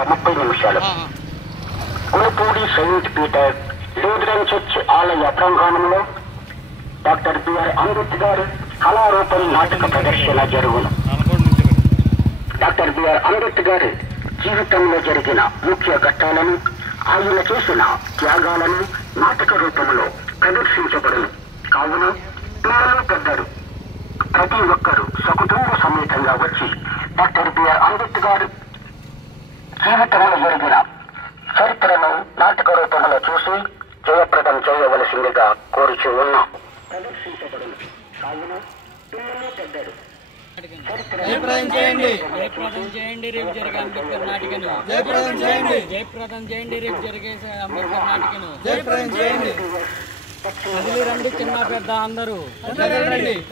30 గుణపూడి Saint Peter Lutheran church ఆలయ ప్రాంగణంలో doctor BR Ambedkar కళారూపం నాటక ప్రదర్శన జరుగును. డాక్టర్ బిఆర్ అంబేద్కర్ జీవితంలో జరిగిన ముఖ్య ఘట్టాలను, ఆయన చేసిన త్యాగాలను నాటక రూపంలో ప్రదర్శించబడును. కావున పిల్లలు పెద్దలు ప్రతి ఒక్కరూ సకుటుంబ సమేతంగా వచ్చి డాక్టర్ బిఆర్ అంబేద్కర్ జీవితంలో జరిగిన చరిత్రను నాటక రూపంలో చూసి జయప్రదం చేయవలసిందిగా కోరుచూ ఉన్నాం. ప్రదర్శించబడును. కావున పిల్లలు పెద్దలు జయప్రదం చేయండి. జయప్రదం చేయండి రేపు జరిగే అంబేద్కర్ నాటికను. జయప్రదం చేయండి. జయప్రదం చేయండి రేపు జరిగే అంబేద్కర్ నాటికను. జయప్రదం చేయండి. కదిలి రండి చిన్న పెద్ద అందరూ.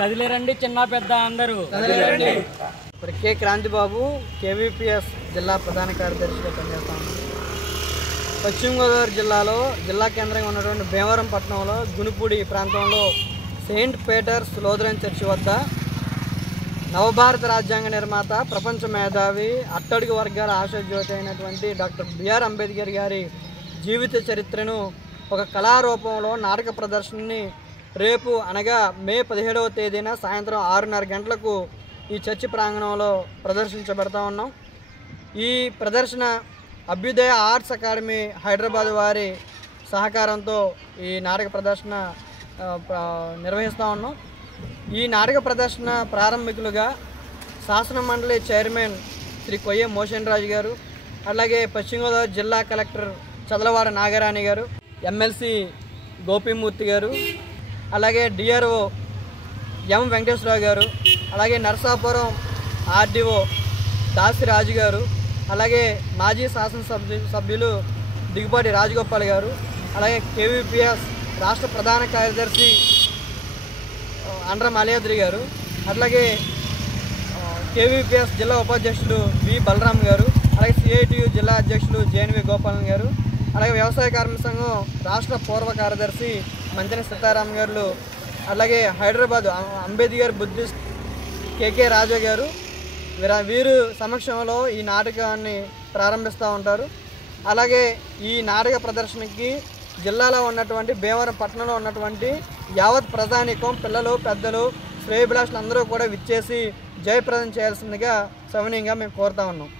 కదిలి రండి చిన్న పెద్ద అందరూ. మరి కె క్రాంతిబాబు కేవీపీఎస్ జిల్లా ప్రధాన కార్యదర్శిగా పనిచేస్తాను. పశ్చిమ గోదావరి జిల్లాలో జిల్లా కేంద్రంగా ఉన్నటువంటి భీమవరం పట్టణంలో గుణపూడి ప్రాంతంలో సెయింట్ పీటర్స్ లూథరన్ చర్చి వద్ద నవభారత రాజ్యాంగ నిర్మాత, ప్రపంచ మేధావి, అట్టడుగు వర్గాల ఆశాజ్యోతి అయినటువంటి డాక్టర్ బిఆర్ అంబేద్కర్ గారి జీవిత చరిత్రను ఒక కళారూపంలో నాటక ప్రదర్శనని రేపు అనగా మే 17వ తేదీన సాయంత్రం 6:30 గంటలకు ఈ చర్చి ప్రాంగణంలో ప్రదర్శించబెడతా ఉన్నాం. ఈ ప్రదర్శన అభ్యుదయ ఆర్ట్స్ అకాడమీ హైదరాబాద్ వారి సహకారంతో ఈ నాటక ప్రదర్శన నిర్వహిస్తూ ఉన్నాం. ఈ నాటక ప్రదర్శన ప్రారంభికులుగా శాసన మండలి చైర్మన్ శ్రీ కొయ్య మోషన్ రాజు గారు, అలాగే పశ్చిమ గోదావరి జిల్లా కలెక్టర్ చదలవాడ నాగరాణి గారు, ఎమ్మెల్సీ గోపీమూర్తి గారు, అలాగే డిఆర్ఓ ఎం వెంకటేశ్వరరావు గారు, అలాగే నరసాపురం ఆర్డీఓ దాసిరాజు గారు, అలాగే మాజీ శాసనసభ్యులు దిగుపాటి రాజగోపాల్ గారు, అలాగే కేవీపీఎస్ రాష్ట్ర ప్రధాన కార్యదర్శి అండ్ర మాలయాద్రి గారు, అట్లాగే కేవీపీఎస్ జిల్లా ఉపాధ్యక్షులు వి బలరాం గారు, అలాగే సిఐటియు జిల్లా అధ్యక్షులు జేఎన్వి గోపాలన్ గారు, అలాగే వ్యవసాయ కార్మిక సంఘం రాష్ట్ర పూర్వ కార్యదర్శి మంతెన సీతారాం గారు, అలాగే హైదరాబాద్ అంబేద్కర్ బుద్ధిస్ట్ కేకే రాజా గారు వీరు సమక్షంలో ఈ నాటకాన్ని ప్రారంభిస్తూ ఉంటారు. అలాగే ఈ నాటక ప్రదర్శనకి జిల్లాలో ఉన్నటువంటి భీమవరం పట్టణంలో ఉన్నటువంటి యావత్ ప్రజానీకం, పిల్లలు, పెద్దలు, శ్రేయోభిలాషులు అందరూ కూడా విచ్చేసి జయప్రదం చేయాల్సిందిగా సవినీయంగా మేము కోరుతా ఉన్నాం.